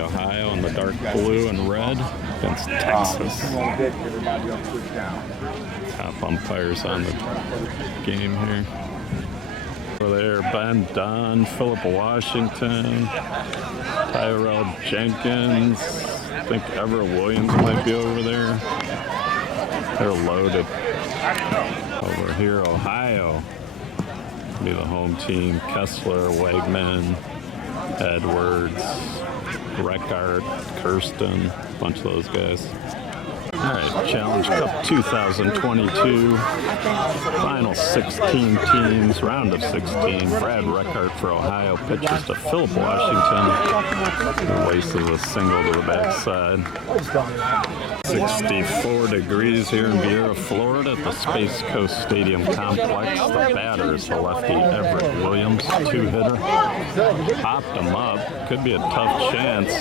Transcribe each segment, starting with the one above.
Ohio in the dark blue and red against Texas. Top umpires on the game here. Over there, Ben Dunn, Philip Washington, Tyrell Jenkins. I think Everett Williams might be over there. They're loaded. Over here, Ohio be the home team. Kessler, Wegman, Edwards, Reckart, Kirsten, a bunch of those guys. All right, Challenge Cup 2022, final 16 teams, round of 16. Brad Reckart for Ohio pitches to Philip Washington, who races a single to the backside. 64 degrees here in Viera, Florida at the Space Coast Stadium complex. The batter is the lefty Everett Williams, two-hitter. Popped him up. Could be a tough chance.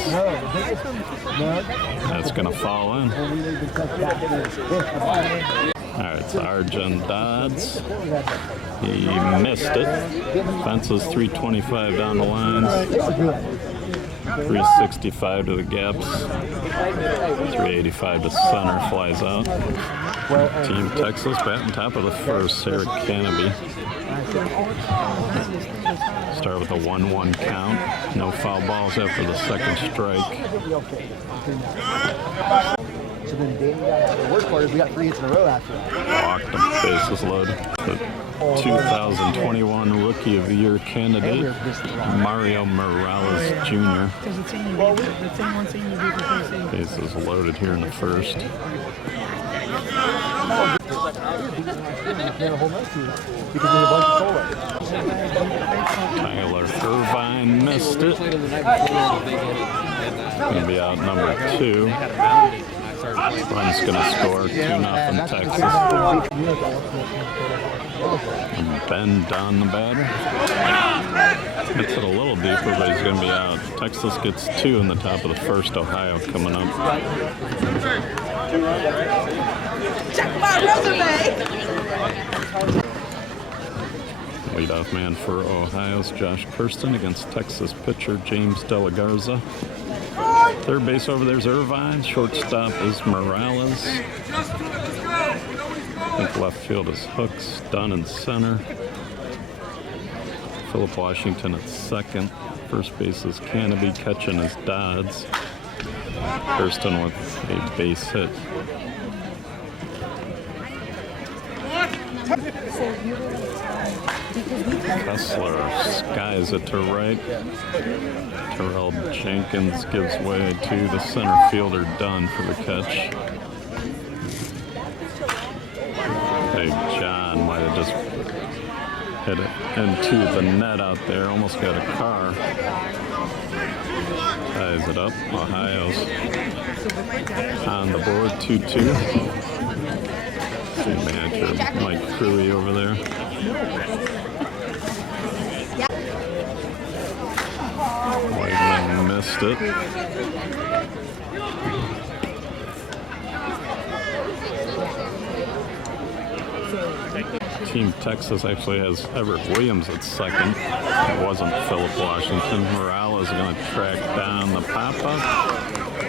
That's going to fall in. All right, it's Arjun Dodds. He missed it. Fence is 325 down the lines. 365 to the gaps. 385 to center, flies out. Team Texas batting top of the first. Eric Canopy. Start with a 1-1 count. No foul balls after the second strike. So then the worst part is we got 3 hits in a row after that. Walked him, bases loaded. The 2021 Rookie of the Year candidate, Mario Morales Jr. Bases loaded here in the first. Tyler Irvine missed it. Going to be out number 2. Run's going to score 2-0 Texas. And Ben Dunn, the batter. Hits it a little deeper, but he's going to be out. Texas gets 2 in the top of the first. Ohio coming up. Check my resume. Leadoff man for Ohio's Josh Kirsten against Texas pitcher James De La Garza. Third base over there's Irvine. Shortstop is Morales. I think left field is Hooks. Dunn in center. Philip Washington at second. First base is Canopy. Catching is Dodds. Kirsten with a base hit. Kessler skies it to right. Tyrell Jenkins gives way to the center fielder Dunn for the catch. Hey, John might have just hit it into the net out there. Almost got a car. Ties it up. Ohio's on the board, 2-2. Team manager Mike Cruey over there. Whiteman missed it. Team Texas actually has Everett Williams at second. It wasn't Philip Washington. Morales is going to track down the pop-up.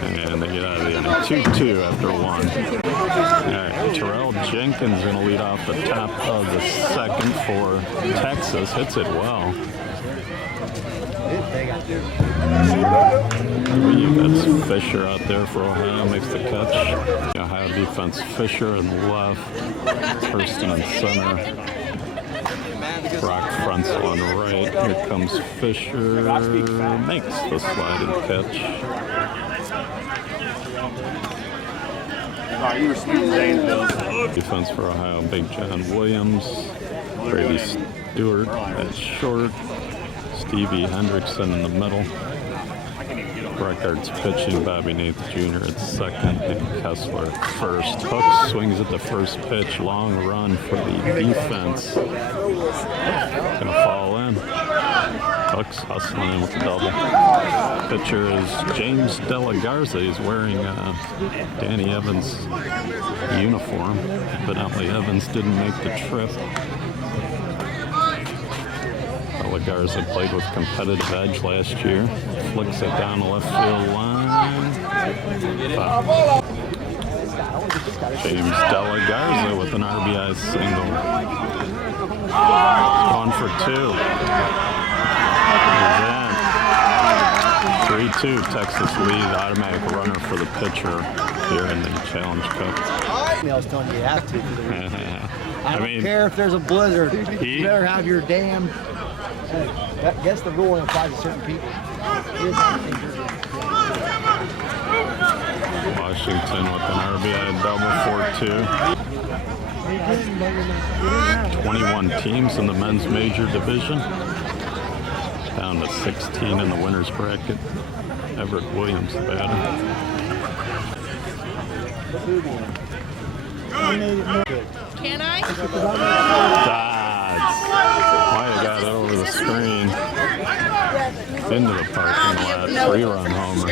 And they get out of the inning. 2-2 after 1. All right, Tyrell Jenkins going to lead off the top of the second for Texas. Hits it well. That's Fisher out there for Ohio, makes the catch. Ohio defense, Fisher in left, Kirsten in center, Brock Fronzel on right. Here comes Fisher, makes the sliding catch. Defense for Ohio, Big John Williams, Brady Stewart at short, Stevie Hendrickson in the middle. Reckart's pitching, Bobby Nath Jr. at second, and Kessler at first. Hooks swings at the first pitch, long run for the defense. Gonna fall in. Hooks hustling with the double. Pitcher is James De La Garza. He's wearing Danny Evans' uniform. Evidently Evans didn't make the trip. The De La Garza played with competitive edge last year. Flicks it down the left field line. James De La Garza with an RBI single. Gone for two. He's in. 3-2, Texas lead, automatic runner for the pitcher here in the Challenge Cup. I was telling you have to. I don't mean, care if there's a blizzard. You better have your damn. Guess the rule applies to certain people. Washington with an RBI double 4-2. 21 teams in the men's major division. Down to 16 in the winner's bracket. Everett Williams, the batter. Can I? Dodds. Might have got it over the screen. Into the parking lot. 3-run homer.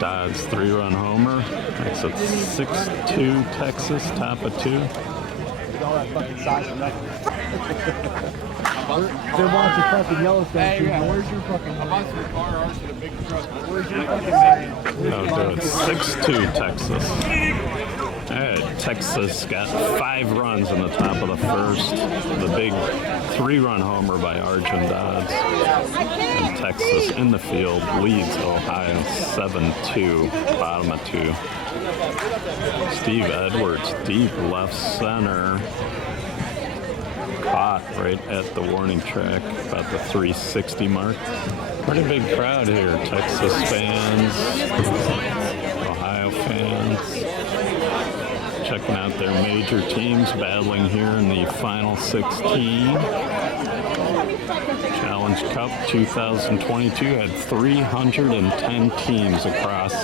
Dodds 3-run homer. Makes it 6-2 Texas, top of 2. All that fucking size for nothing. They're watching fucking Yellowstone. Hey, where's your fucking? I'm on some car ours with a big truck. Where's your fucking? No, do it. 6-2 Texas. Hey, Texas got 5 runs in the top of the first. The big 3-run homer by Arjun Dodds. And Texas in the field leads Ohio 7-2, bottom of 2. Steve Edwards, deep left center. Caught right at the warning track, about the 360 mark. Pretty big crowd here. Texas fans, Ohio fans, checking out their major teams battling here in the final 16. Challenge Cup 2022 had 310 teams across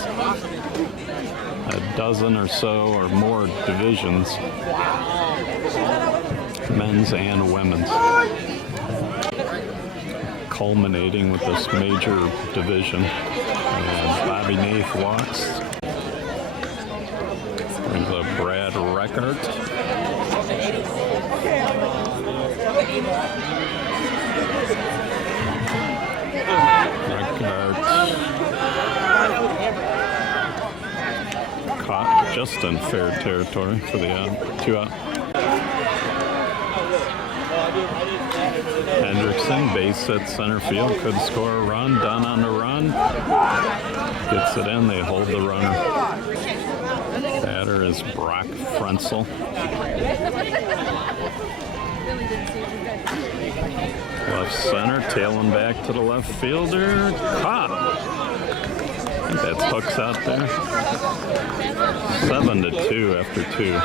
a dozen or so or more divisions, men's and women's, culminating with this major division. And Bobby Nath walks. Brings up Brad Reckert. Caught just in fair territory for the 2-out. Hendrickson, base at center field, could score a run. Dunn on the run. Gets it in, they hold the runner. Batter is Brock Frenzel. Left center, tailing back to the left fielder. Caught. I think that's hooks out there. 7-2 after 2.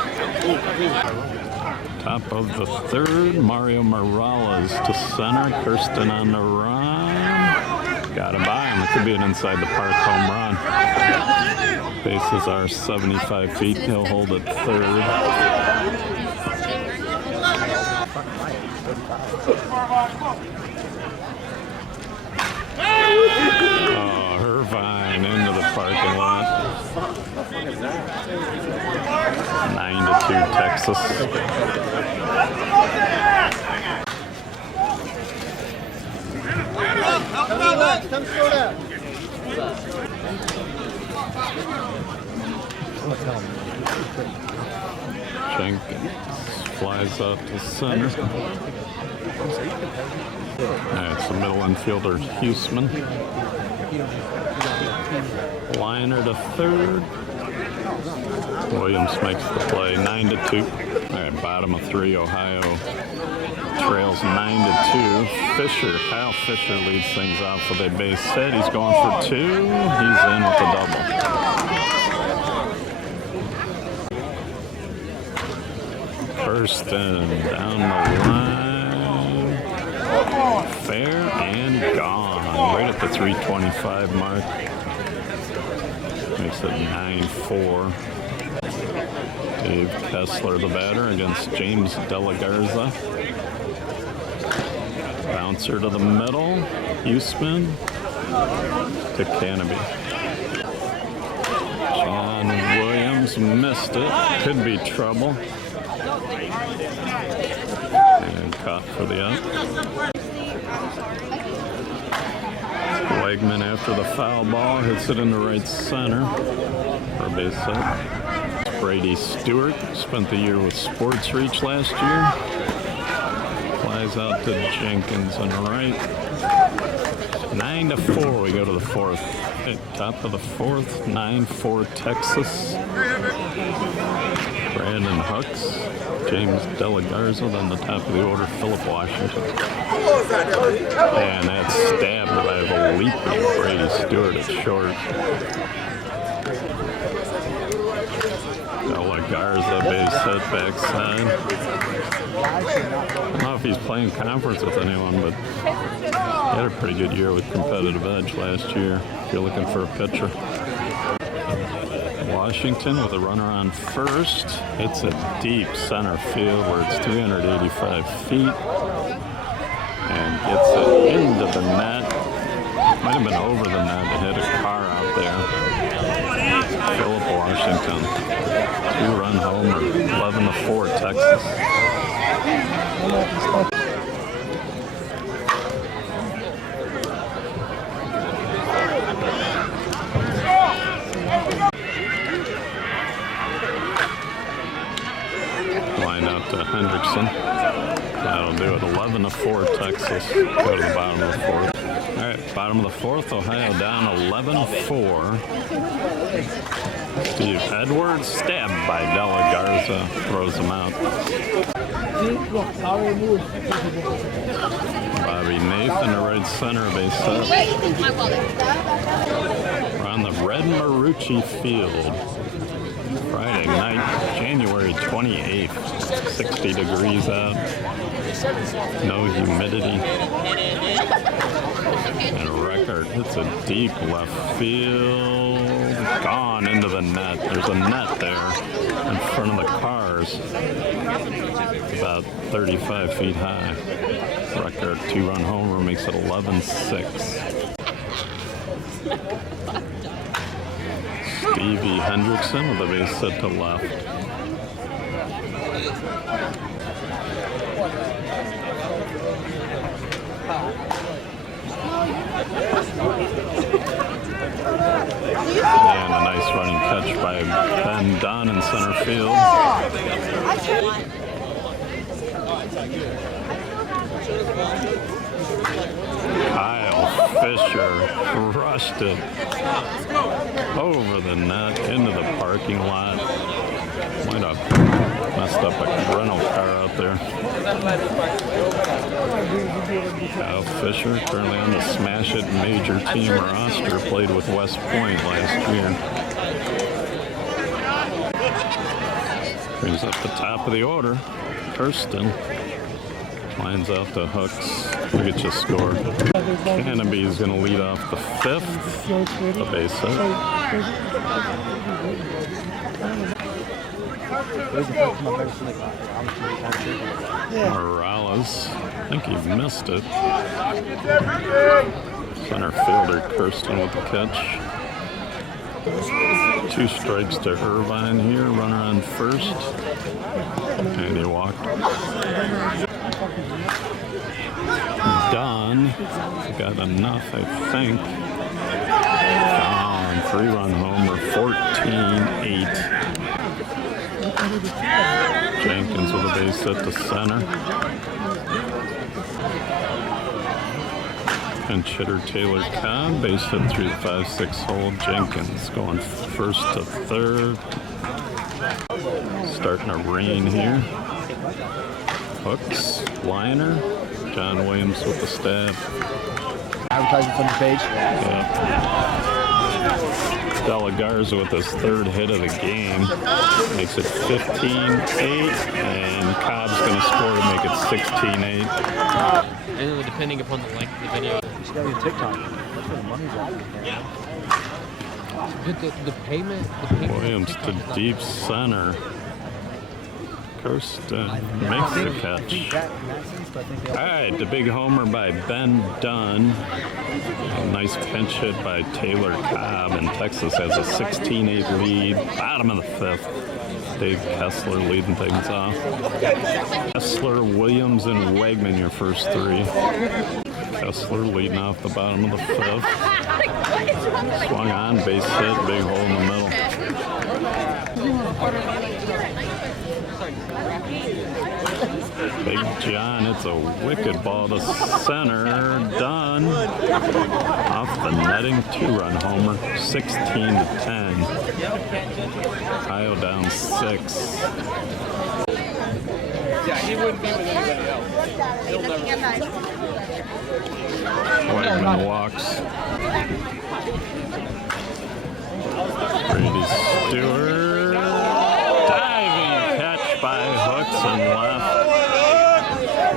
Top of the third, Mario Morales to center. Kirsten on the run. Got it by him. It could be an inside the park home run. Bases are 75 feet. He'll hold it third. Oh, Irvine into the parking lot. 9-2 Texas. Come slow down. Jenkins flies out to center. It's the middle infielder, Huseman. Liner to third. Williams makes the play, 9-2. All right, bottom of 3, Ohio trails 9-2. Fisher, Kyle Fisher leads things off with a base hit. He's going for 2. He's in with a double. Kirsten down the line. Fair and gone. Right at the 325 mark. Makes it 9-4. Dave Kessler, the batter, against James De La Garza. Bouncer to the middle. Huseman to Canopy. John Williams Williams missed it. Could be trouble. And caught for the out. Wegman after the foul ball hits it into right center for a base hit. Brady Stewart spent the year with Sports Reach last year. Flies out to Jenkins on the right. 9-4, we go to the fourth. At top of the fourth, 9-4 Texas. Brandon Hooks, James Delagarza, then the top of the order, Philip Washington. And that's stabbed by a leaping Brady Stewart at short. Delagarza base hit backside. I don't know if he's playing conference with anyone, but he had a pretty good year with competitive edge last year if you're looking for a pitcher. Washington with a runner on first. It's a deep center field where it's 385 feet and gets it into the net. Might have been over the net to hit a car out there. Philip Washington, 2-run homer, 11-4 Texas. Line out to Hendrickson. That'll do it. 11-4 Texas. Go to the bottom of the fourth. All right, bottom of the fourth. Ohio down 11-4. Steve Edwards stabbed by Delagarza. Throws him out. Bobby Nathan, the right center base hit. We're on the Red Marucci Field. Friday night, January 28th, 60 degrees out, no humidity, and a record hits a deep left field, gone into the net. There's a net there in front of the cars, about 35 feet high. Record 2-run homer makes it 11-6. Stevie Hendrickson with a base hit to left. And a nice running catch by Ben Dunn in center field. Kyle Fisher rushed it over the net into the parking lot. Might have messed up a rental car out there. Kyle Fisher, currently on the Smash It Major team roster, played with West Point last year. Brings up the top of the order. Kirsten lines out to Hooks. Look at you score. Canopy is going to lead off the fifth. The base hit. Morales, I think he missed it. Center fielder Kirsten with the catch. 2 strikes to Irvine here. Runner on first. And he walked. Don got enough, I think. Don, 3-run homer, 14-8. Jenkins with a base hit to center. Pinch hitter Taylor Cobb, base hit through the 5-6 hole. Jenkins going first to third. Starting to rain here. Hooks, liner. John Williams with the stab. Advertisements on the page. Yeah. Delagarza with his 3rd hit of the game. Makes it 15-8, and Cobb's going to score to make it 16-8. And depending upon the length of the video. It's got to be a TikTok. That's where the money's at. The payment. Williams to deep center. Kirsten makes the catch. All right, the big homer by Ben Dunn. A nice pinch hit by Taylor Cobb, and Texas has a 16-8 lead. Bottom of the fifth. Dave Kessler leading things off. Kessler, Williams, and Wegman your first three. Kessler leading off the bottom of the fifth. Swung on, base hit, big hole in the middle. Big John, it's a wicked ball to center. Done. Off the netting, 2-run homer, 16-10. Ohio down 6. Yeah, he wouldn't be with anybody else. He'll never. Wegman walks. Brady Stewart. Diving catch by Hooks and left.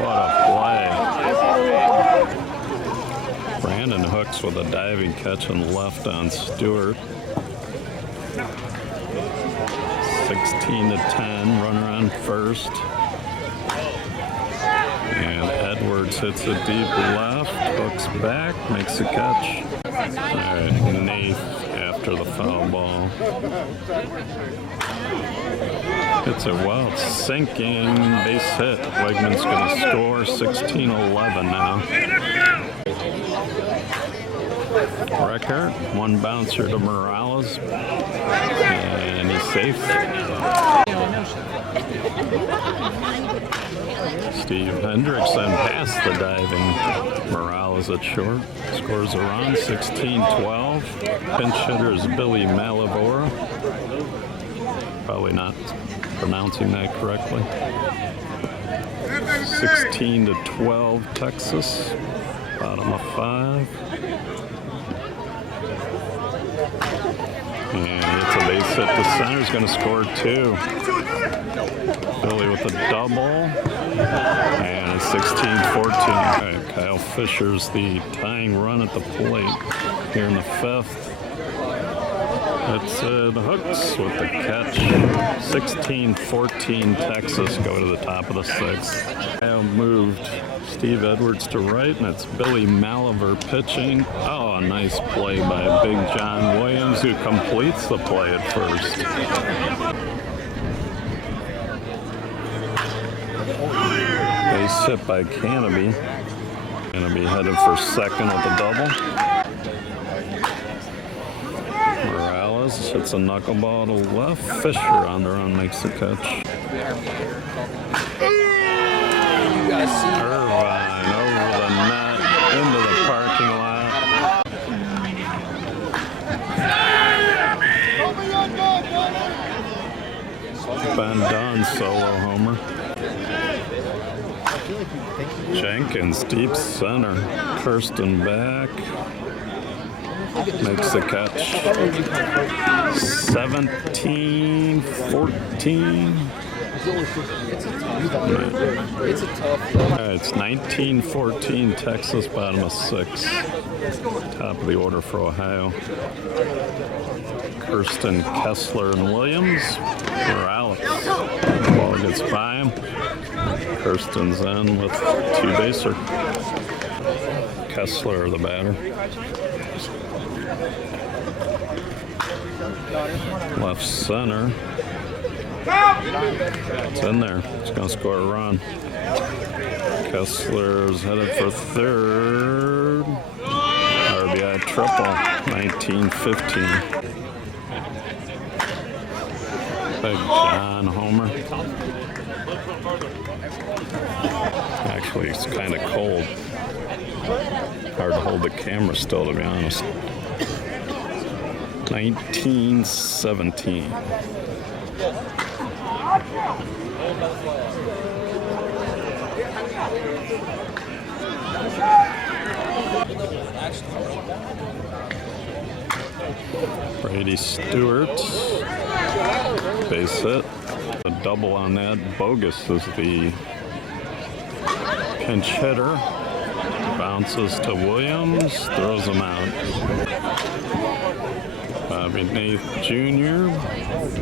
What a play. Brandon Hooks with a diving catch and left on Stewart. 16-10, runner on first. And Edwards hits a deep left, hooks back, makes a catch. All right, Nath after the foul ball. Hits it well, it's sinking, base hit. Wegman's gonna score, 16-11 now. Record, one bouncer to Morales, and he's safe. Steve Hendrickson past the diving. Morales at short. Scores a run, 16-12. Pinch hitter is Billy Malavora. Probably not pronouncing that correctly. 16-12 Texas. Bottom of 5. And it's a base hit to center. He's going to score 2. Billy with a double. And it's 16-14. All right, Kyle Fisher's the tying run at the plate here in the 5th. It's the Hooks with the catch. 16-14 Texas go to the top of the 6th. Kyle moved Steve Edwards to right, and it's Billy Maliver pitching. Oh, a nice play by Big John Williams, who completes the play at first. Base hit by Canopy. Canopy headed for second with the double. Morales hits a knuckleball to left. Fisher on the run makes the catch. Irvine over the net into the parking lot. Ben Dunn solo homer. Jenkins deep center. Kirsten back. Makes the catch. 17-14. It's a tough. It's 19-14 Texas, bottom of 6. Top of the order for Ohio. Kirsten, Kessler, and Williams. Morales. Ball gets by him. Kirsten's in with 2-baser. Kessler, the batter. Left center. It's in there. It's going to score a run. Kessler's headed for third. RBI triple. 19-15. Big John homer. Actually, it's kind of cold. Hard to hold the camera still, to be honest. 19-17. Brady Stewart, base hit. A double on that. Bogus is the pinch hitter. Bounces to Williams, throws him out. Bobby Nath Jr.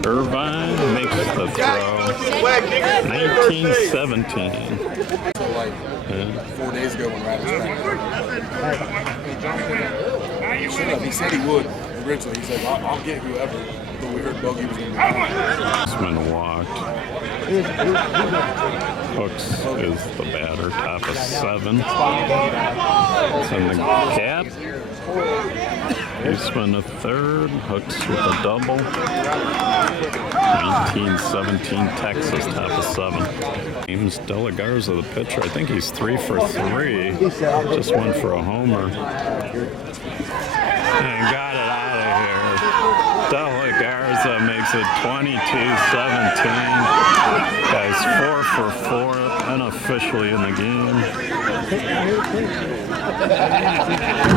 Irvine makes the throw. 19-17. So like 4 days ago when Rattles back, he said he would originally. He said, I'll get whoever. But we heard Bogey was going to be back. Batsman walked. Hooks is the batter, top of 7. It's in the gap. Baseman a third. Hooks with a double. 19-17 Texas, top of 7. James De La Garza, the pitcher. I think he's 3 for 3. Just went for a homer. And got it out of here. De La Garza makes it 22-17. Guys 4 for 4, unofficially in the game.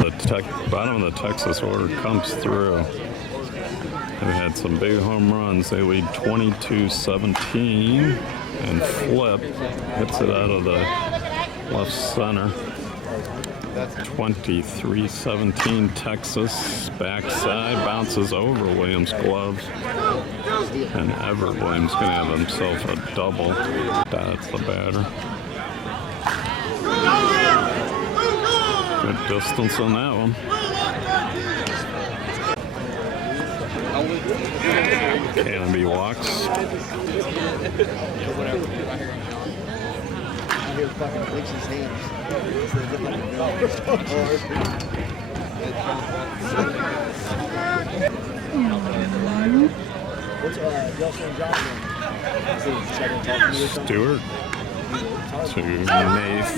The bottom of the Texas order comes through. They had some big home runs. They lead 22-17, and Flip hits it out of the left center. 23-17 Texas. Backside bounces over Williams' gloves. And Everett Williams going to have himself a double. That's the batter. Good distance on that one. Canopy walks. Stewart to Nath.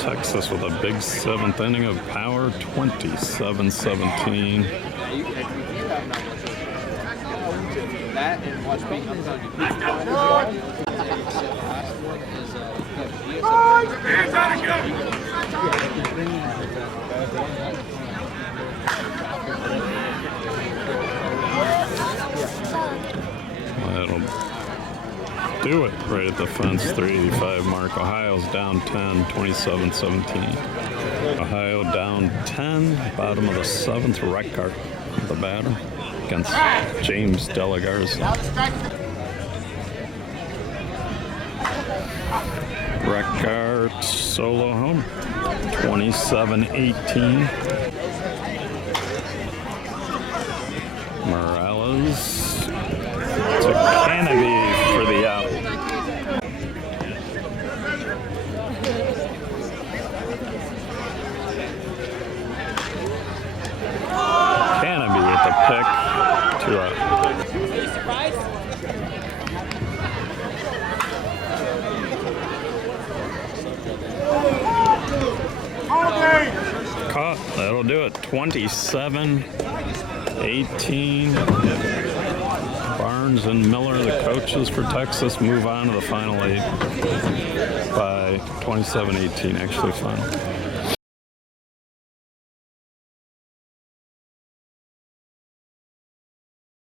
Texas with a big 7th inning of power, 27-17. That'll do it right at the fence, 385 mark. Ohio's down 10, 27-17. Ohio down 10, bottom of the 7th. Reckart, the batter, against James De La Garza. Reckart solo home, 27-18. Morales to Canopy for the out. Canopy with the pick, 2 out. Caught. That'll do it. 27-18. Barnes and Miller, the coaches for Texas, move on to the final 8 by 27-18, actually final.